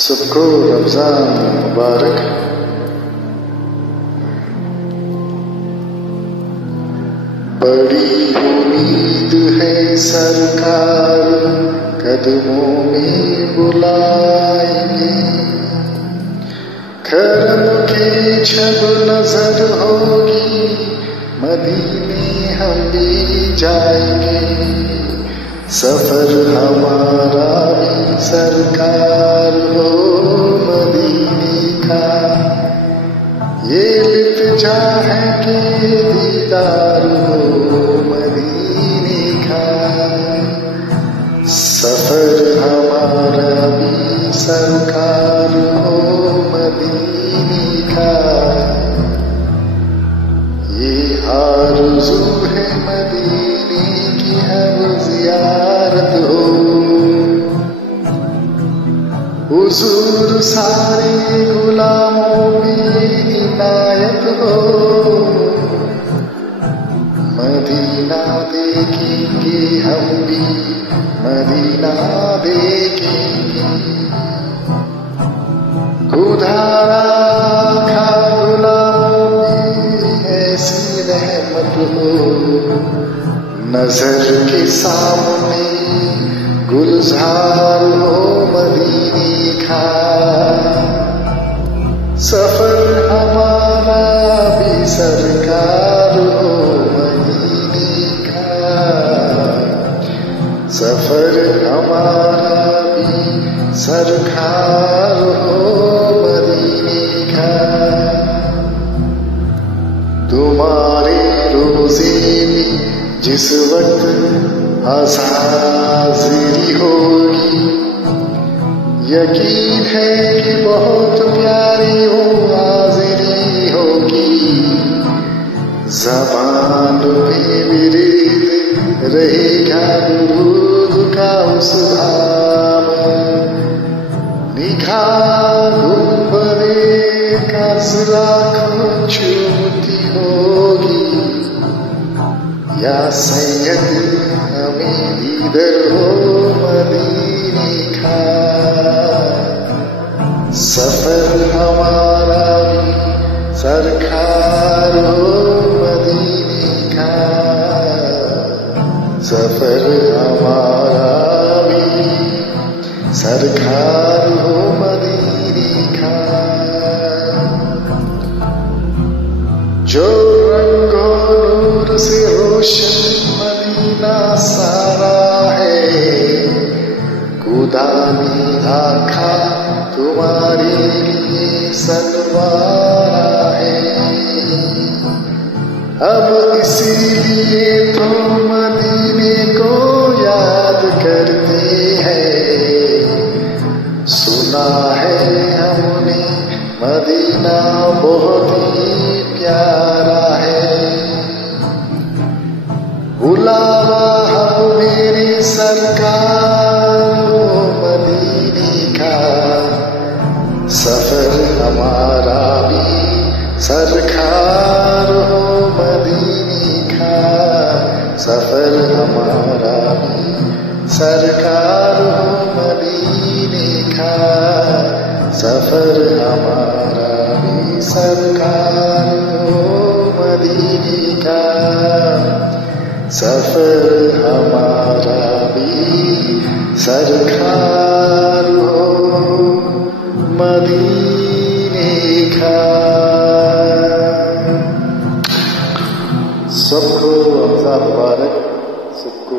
सबको रमजान मुबारक। बड़ी उम्मीद है सरकार कदमों में बुलाएंगे, करम की जब नजर होगी मदीने हम भी जाएंगे। सफर हमारा भी सरकार हो मदीने का, ये लिप्जा है कि दीदार हो मदीने का। सफर हमारा भी सरकार हो मदीने का, ये आरज़ू है मदीने की हर ज़ियारत हो। हुज़ूर सारे गुलामों में इनायत हो, मदीना देखेंगे हम भी मदीना देखेंगे। खुदा रखा गुलामों में ऐसी रहमत हो, नजर के सामने गुलजार हो मदीने का। सफर हमारा भी सरकार हो मदीने का, सफर हमारा भी सरकार हो मदीने का। तुम्हारे रोजे में जिस वक्त हाज़िरी होगी, यकीन है कि बहुत प्यारी हो हाज़िरी होगी। ज़बान पे विरिद रहेगा दुरूद का उस धाम, निगाह गुंबदे का लाखों चूमती होगी। या सैयद हमें दीदर हो मदीने का, सफर हमारा भी सरकार हो मदीने का, सफर हमारा भी सरकार हो मदीने का। जो रंगो नूर से रोशन मदीना सारा है, खुदा ने आखा तुम्हारे लिए सलवारा है। अब इसीलिए तो मदीने को याद करते हैं। सुना है हमने मदीना बहुत ही प्यारा है। बुलावा हम मेरे सरकार हो मदीने का, सफर हमारा भी सरकार हो मदीने का, सफर हमारा भी सरकार हो मदीने का, सफर हमारा भी सरकार हो मदीने का, सफर हमारा भी सरकार हो मदीने का। सबको रमजान मुबारक, सबको